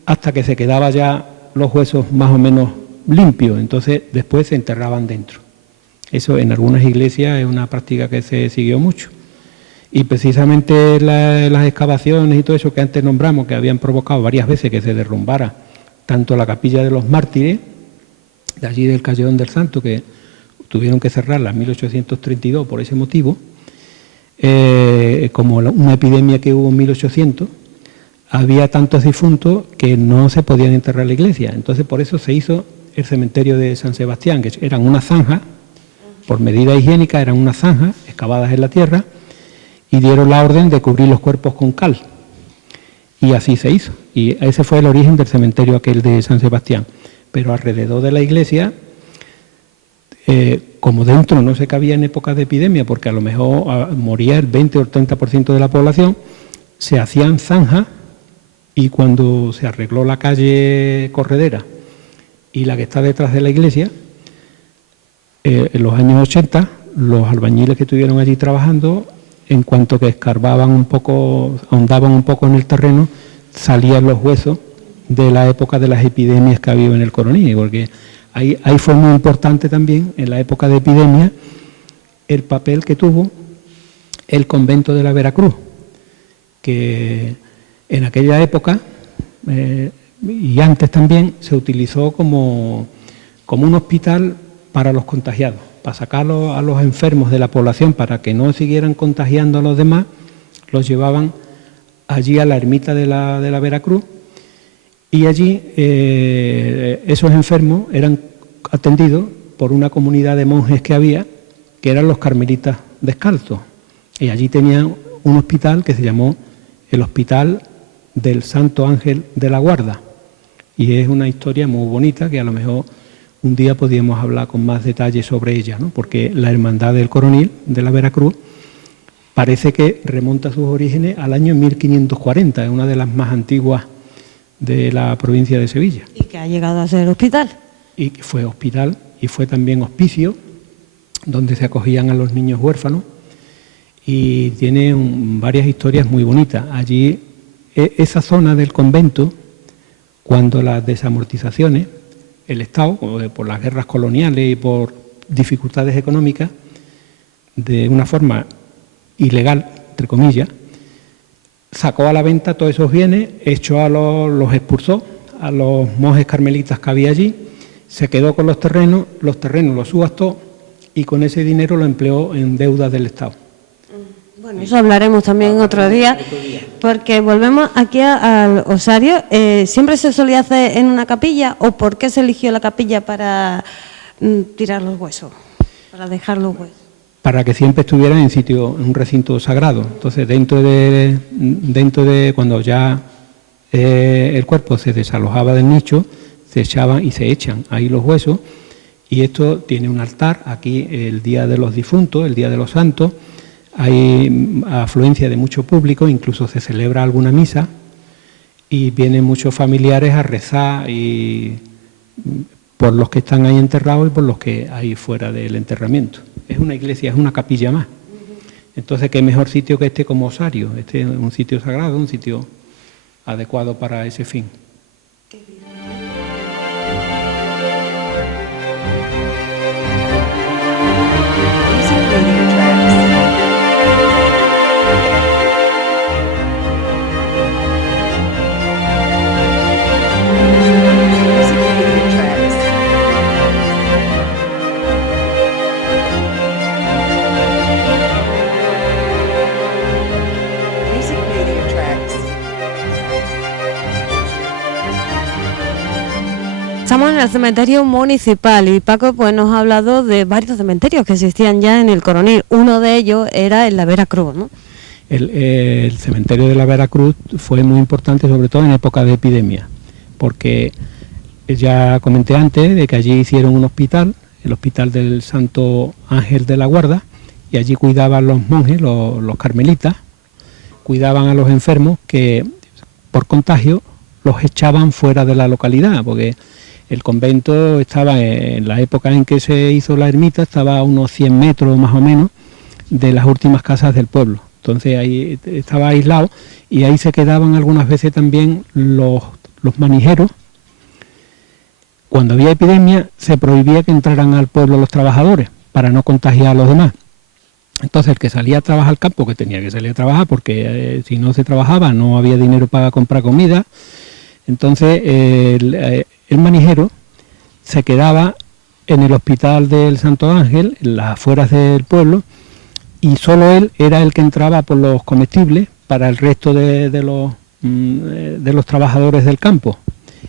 hasta que se quedaba ya los huesos más o menos limpios, entonces después se enterraban dentro. Eso en algunas iglesias es una práctica que se siguió mucho. Y precisamente las excavaciones y todo eso que antes nombramos, que habían provocado varias veces que se derrumbara tanto la capilla de los mártires, de allí del Callejon del Santo, que tuvieron que cerrarla en 1832 por ese motivo, como una epidemia que hubo en 1800, había tantos difuntos que no se podían enterrar en la iglesia. Entonces por eso se hizo el cementerio de San Sebastián, que eran unas zanjas, por medida higiénica eran unas zanjas excavadas en la tierra, y dieron la orden de cubrir los cuerpos con cal. Y así se hizo. Y ese fue el origen del cementerio aquel de San Sebastián. Pero alrededor de la iglesia, como dentro no se cabía en épocas de epidemia, porque a lo mejor moría el 20 o el 30% de la población, se hacían zanjas, y cuando se arregló la calle Corredera y la que está detrás de la iglesia, en los años 80, los albañiles que estuvieron allí trabajando, en cuanto que escarbaban un poco, ahondaban un poco en el terreno, salían los huesos de la época de las epidemias que había en el Coroní, porque ahí fue muy importante también, en la época de epidemia, el papel que tuvo el convento de la Veracruz, que en aquella época, y antes también, se utilizó como un hospital para los contagiados, para sacar a los enfermos de la población, para que no siguieran contagiando a los demás, los llevaban allí a la ermita de la Veracruz, y allí esos enfermos eran atendidos por una comunidad de monjes que había, que eran los carmelitas descalzos, y allí tenían un hospital que se llamó el Hospital del Santo Ángel de la Guarda, y es una historia muy bonita que a lo mejor un día podríamos hablar con más detalle sobre ella, ¿no? Porque la Hermandad del Coronil de la Veracruz parece que remonta sus orígenes al año 1540, es una de las más antiguas de la provincia de Sevilla. ¿Y que ha llegado a ser hospital? Y fue hospital y fue también hospicio, donde se acogían a los niños huérfanos, y tiene varias historias muy bonitas. Allí, esa zona del convento, cuando las desamortizaciones, el Estado, por las guerras coloniales y por dificultades económicas, de una forma ilegal, entre comillas, sacó a la venta todos esos bienes, los expulsó a los monjes carmelitas que había allí, se quedó con los terrenos los subastó y con ese dinero lo empleó en deudas del Estado. Bueno, eso hablaremos también otro día, porque volvemos aquí al osario. ¿Siempre se solía hacer en una capilla o por qué se eligió la capilla para tirar los huesos, para dejar los huesos? Para que siempre estuviera en un recinto sagrado. Entonces, dentro de cuando ya el cuerpo se desalojaba del nicho, se echaban y se echan ahí los huesos, y esto tiene un altar. Aquí el día de los difuntos, el día de los santos, hay afluencia de mucho público, incluso se celebra alguna misa y vienen muchos familiares a rezar y por los que están ahí enterrados y por los que hay fuera del enterramiento. Es una iglesia, es una capilla más. Entonces, ¿qué mejor sitio que este como osario? Este es un sitio sagrado, un sitio adecuado para ese fin. Estamos en el cementerio municipal y Paco pues nos ha hablado de varios cementerios que existían ya en el Coronil. Uno de ellos era el de la Veracruz, ¿no? El cementerio de la Veracruz fue muy importante, sobre todo en época de epidemia, porque ya comenté antes de que allí hicieron un hospital, el Hospital del Santo Ángel de la Guarda, y allí cuidaban los monjes, los carmelitas, cuidaban a los enfermos que por contagio los echaban fuera de la localidad, porque el convento estaba, en la época en que se hizo la ermita, estaba a unos 100 metros más o menos de las últimas casas del pueblo. Entonces ahí estaba aislado y ahí se quedaban algunas veces también los manijeros. Cuando había epidemia se prohibía que entraran al pueblo los trabajadores para no contagiar a los demás. Entonces el que salía a trabajar al campo, que tenía que salir a trabajar porque si no se trabajaba no había dinero para comprar comida, entonces el manijero se quedaba en el Hospital del Santo Ángel, en las afueras del pueblo, y solo él era el que entraba por los comestibles para el resto de los trabajadores del campo.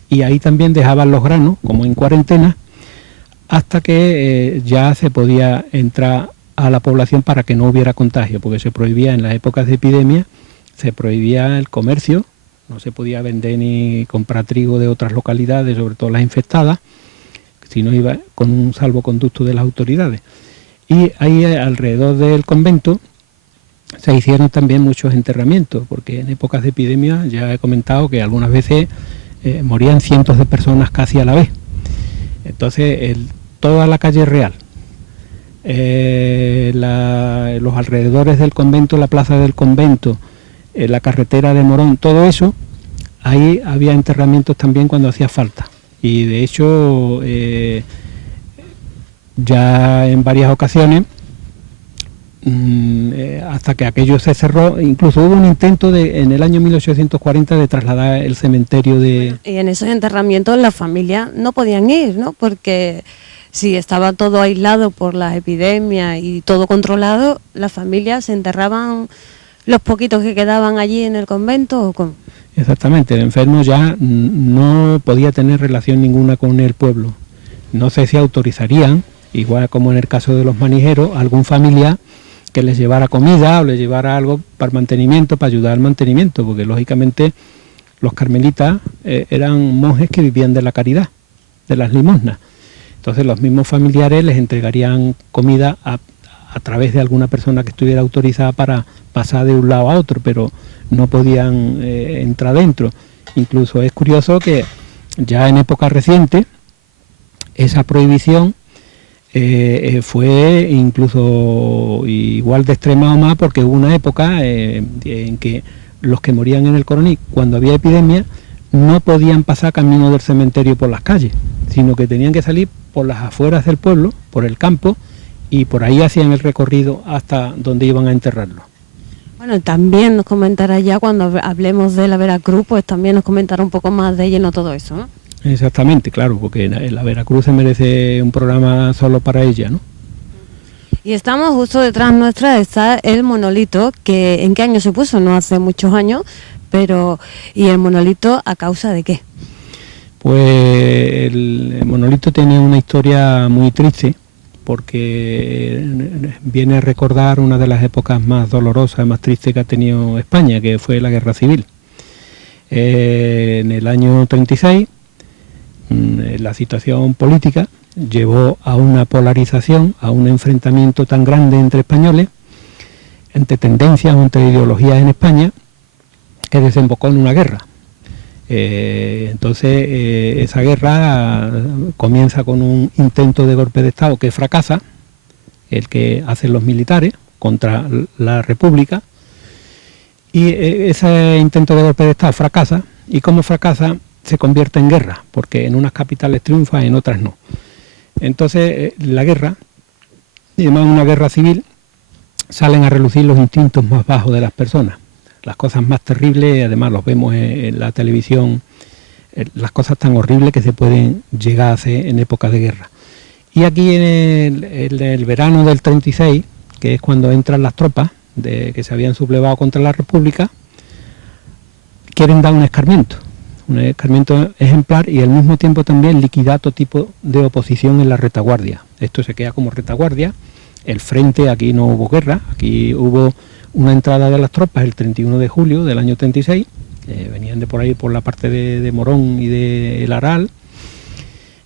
Y ahí también dejaban los granos, como en cuarentena, hasta que ya se podía entrar a la población para que no hubiera contagio, porque se prohibía en las épocas de epidemia, se prohibía el comercio, no se podía vender ni comprar trigo de otras localidades, sobre todo las infectadas, si no iba con un salvoconducto de las autoridades. Y ahí alrededor del convento se hicieron también muchos enterramientos, porque en épocas de epidemia ya he comentado que algunas veces morían cientos de personas casi a la vez. Entonces toda la calle Real, los alrededores del convento, la plaza del convento, la carretera de Morón, todo eso, ahí había enterramientos también cuando hacía falta. Y de hecho ya en varias ocasiones, hasta que aquello se cerró, incluso hubo un intento en el año 1840 de trasladar el cementerio de... Y en esos enterramientos las familias no podían ir, ¿no? Porque si estaba todo aislado por las epidemias y todo controlado, las familias se enterraban los poquitos que quedaban allí en el convento o con... Exactamente, el enfermo ya no podía tener relación ninguna con el pueblo. No sé si autorizarían, igual como en el caso de los manijeros, algún familiar que les llevara comida o les llevara algo para mantenimiento, para ayudar al mantenimiento, porque lógicamente los carmelitas eran monjes que vivían de la caridad, de las limosnas. Entonces los mismos familiares les entregarían comida a través de alguna persona que estuviera autorizada para pasar de un lado a otro, pero no podían entrar dentro. Incluso es curioso que ya en época reciente esa prohibición fue incluso igual de extrema o más, porque hubo una época en que los que morían en el Coronil, cuando había epidemia, no podían pasar camino del cementerio por las calles, sino que tenían que salir por las afueras del pueblo, por el campo, y por ahí hacían el recorrido hasta donde iban a enterrarlo. Bueno, también nos comentará ya cuando hablemos de la Veracruz, pues también nos comentará un poco más de lleno todo eso, ¿no? Exactamente, claro, porque la Veracruz se merece un programa solo para ella, ¿no? Y estamos justo detrás nuestra, está el monolito, que ¿en qué año se puso? No hace muchos años, pero ¿y el monolito a causa de qué? Pues el monolito tiene una historia muy triste, porque viene a recordar una de las épocas más dolorosas, más tristes que ha tenido España, que fue la Guerra Civil. En el año 36, la situación política llevó a una polarización, a un enfrentamiento tan grande entre españoles, entre tendencias o entre ideologías en España, que desembocó en una guerra. Entonces esa guerra comienza con un intento de golpe de Estado que fracasa, el que hacen los militares contra la República, y ese intento de golpe de Estado fracasa, y como fracasa se convierte en guerra, porque en unas capitales triunfa, en otras no. Entonces la guerra, y además una guerra civil, salen a relucir los instintos más bajos de las personas. Las cosas más terribles, además los vemos en la televisión, las cosas tan horribles que se pueden llegar a hacer en épocas de guerra. Y aquí en el verano del 36, que es cuando entran las tropas que se habían sublevado contra la República, quieren dar un escarmiento ejemplar, y al mismo tiempo también liquidar todo tipo de oposición en la retaguardia. Esto se queda como retaguardia. El frente, aquí no hubo guerra, aquí hubo una entrada de las tropas el 31 de julio del año 36, venían de por ahí, por la parte de Morón y de El Aral.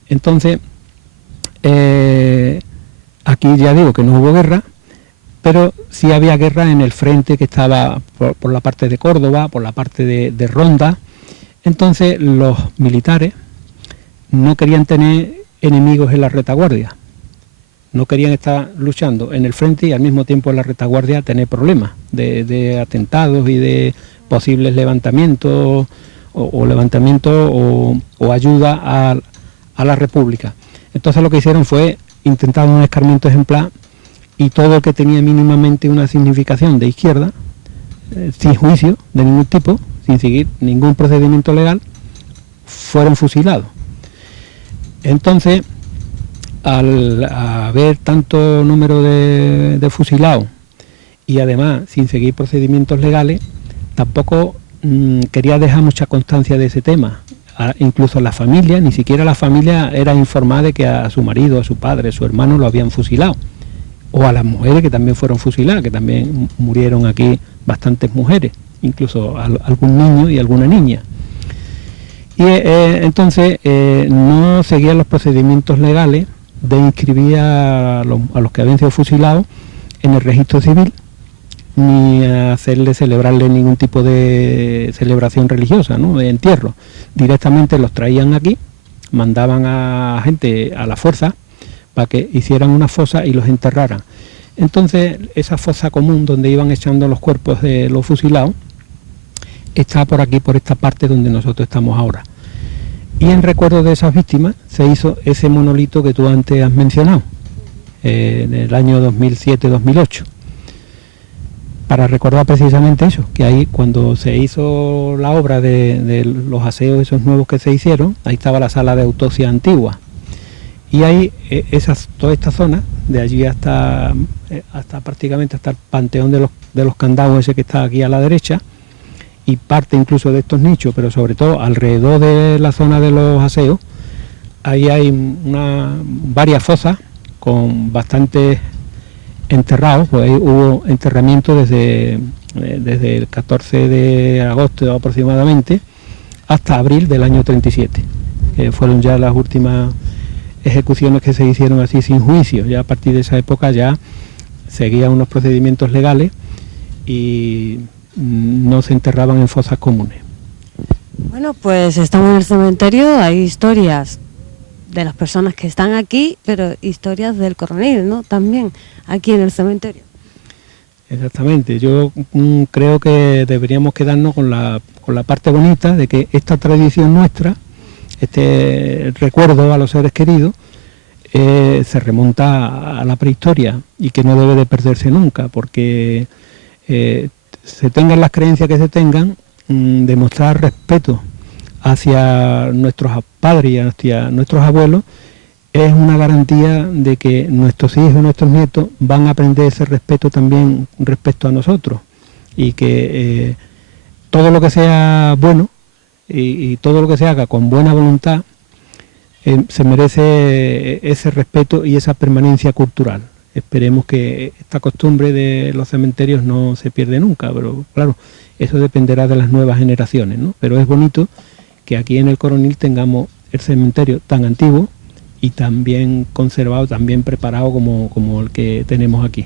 Entonces, aquí ya digo que no hubo guerra, pero sí había guerra en el frente que estaba por la parte de Córdoba, por la parte de Ronda. Entonces los militares no querían tener enemigos en la retaguardia, no querían estar luchando en el frente y al mismo tiempo en la retaguardia tener problemas de atentados y de posibles levantamientos o ayuda a la República. Entonces lo que hicieron fue intentar un escarmiento ejemplar, y todo el que tenía mínimamente una significación de izquierda, sin juicio de ningún tipo, sin seguir ningún procedimiento legal, fueron fusilados. Entonces, al haber tanto número de fusilados y además sin seguir procedimientos legales, tampoco quería dejar mucha constancia de ese tema. Incluso la familia, ni siquiera la familia era informada de que a su marido, a su padre, a su hermano lo habían fusilado. O a las mujeres que también fueron fusiladas, que también murieron aquí bastantes mujeres, incluso algún niño y alguna niña. Y entonces no seguían los procedimientos legales de inscribir a los que habían sido fusilados en el registro civil, ni celebrarle ningún tipo de celebración religiosa, ¿no?, de entierro. Directamente los traían aquí, mandaban a gente a la fuerza para que hicieran una fosa y los enterraran. Entonces esa fosa común donde iban echando los cuerpos de los fusilados está por aquí, por esta parte donde nosotros estamos ahora. Y en recuerdo de esas víctimas se hizo ese monolito que tú antes has mencionado, en el año 2007-2008, para recordar precisamente eso, que ahí cuando se hizo la obra de los aseos esos nuevos que se hicieron, ahí estaba la sala de autopsia antigua. Y ahí toda esta zona, de allí hasta prácticamente hasta el Panteón de los Candados, ese que está aquí a la derecha, y parte incluso de estos nichos, pero sobre todo alrededor de la zona de los aseos, ahí hay varias fosas con bastantes enterrados, pues ahí hubo enterramiento desde el 14 de agosto aproximadamente hasta abril del año 37, que fueron ya las últimas ejecuciones que se hicieron así sin juicio. Ya a partir de esa época ya seguían unos procedimientos legales y no se enterraban en fosas comunes. Bueno, pues estamos en el cementerio, hay historias de las personas que están aquí, pero historias del coronel, ¿no?, también aquí en el cementerio. Exactamente. Yo creo que deberíamos quedarnos con la parte bonita de que esta tradición nuestra, este recuerdo a los seres queridos, se remonta a la prehistoria y que no debe de perderse nunca, porque se tengan las creencias que se tengan, demostrar respeto hacia nuestros padres y hacia nuestros abuelos es una garantía de que nuestros hijos y nuestros nietos van a aprender ese respeto también respecto a nosotros, y que todo lo que sea bueno y todo lo que se haga con buena voluntad se merece ese respeto y esa permanencia cultural. Esperemos que esta costumbre de los cementerios no se pierda nunca, pero claro, eso dependerá de las nuevas generaciones, ¿no? Pero es bonito que aquí en el Coronil tengamos el cementerio tan antiguo y tan bien conservado, tan bien preparado como el que tenemos aquí.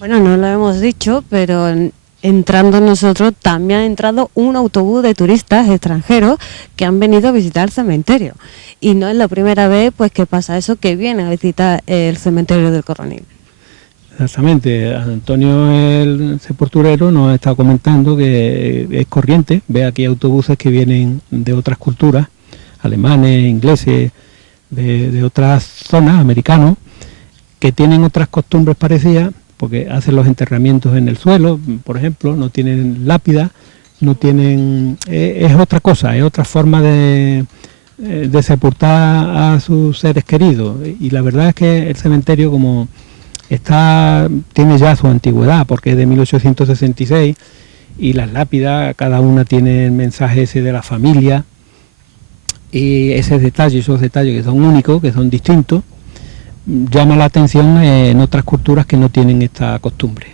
Bueno, no lo hemos dicho, pero entrando nosotros también ha entrado un autobús de turistas extranjeros que han venido a visitar el cementerio. Y no es la primera vez pues que pasa eso, que vienen a visitar el cementerio del Coronil. Exactamente. Antonio, el sepulturero, nos ha estado comentando que es corriente. Ve aquí autobuses que vienen de otras culturas, alemanes, ingleses, de otras zonas, americanos, que tienen otras costumbres parecidas, porque hacen los enterramientos en el suelo, por ejemplo, no tienen lápida, no tienen... es otra cosa, es otra forma de sepultar a sus seres queridos. Y la verdad es que el cementerio, como tiene ya su antigüedad, porque es de 1866, y las lápidas, cada una tiene el mensaje ese de la familia, y esos detalles que son únicos, que son distintos, llama la atención en otras culturas que no tienen esta costumbre.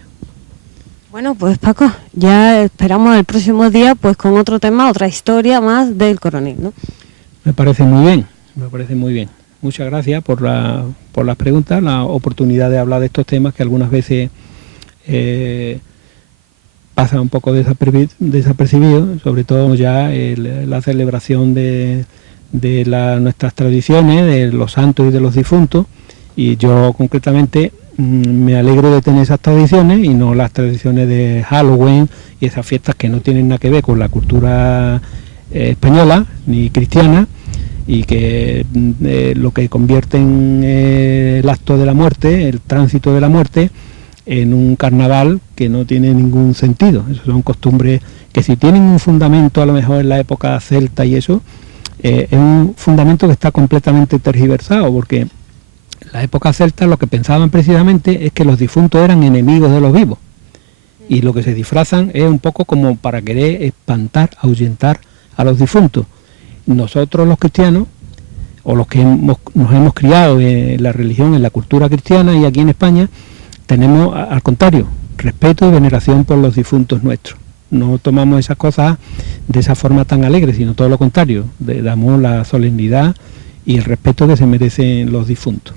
Bueno, pues Paco, ya esperamos el próximo día pues con otro tema, otra historia más del Coronil, ¿no? Me parece muy bien, me parece muy bien. Muchas gracias por las preguntas, la oportunidad de hablar de estos temas que algunas veces pasan un poco desapercibidos, sobre todo ya la celebración de nuestras tradiciones, de los santos y de los difuntos, y yo concretamente me alegro de tener esas tradiciones y no las tradiciones de Halloween y esas fiestas que no tienen nada que ver con la cultura española ni cristiana, y que lo que convierten el acto de la muerte, el tránsito de la muerte, en un carnaval que no tiene ningún sentido. Esas son costumbres que, si tienen un fundamento a lo mejor en la época celta y eso, es un fundamento que está completamente tergiversado, porque en la época celta lo que pensaban precisamente es que los difuntos eran enemigos de los vivos, y lo que se disfrazan es un poco como para querer espantar, ahuyentar a los difuntos. Nosotros los cristianos, o los que nos hemos criado en la religión, en la cultura cristiana y aquí en España, tenemos al contrario, respeto y veneración por los difuntos nuestros. No tomamos esas cosas de esa forma tan alegre, sino todo lo contrario, damos la solemnidad y el respeto que se merecen los difuntos.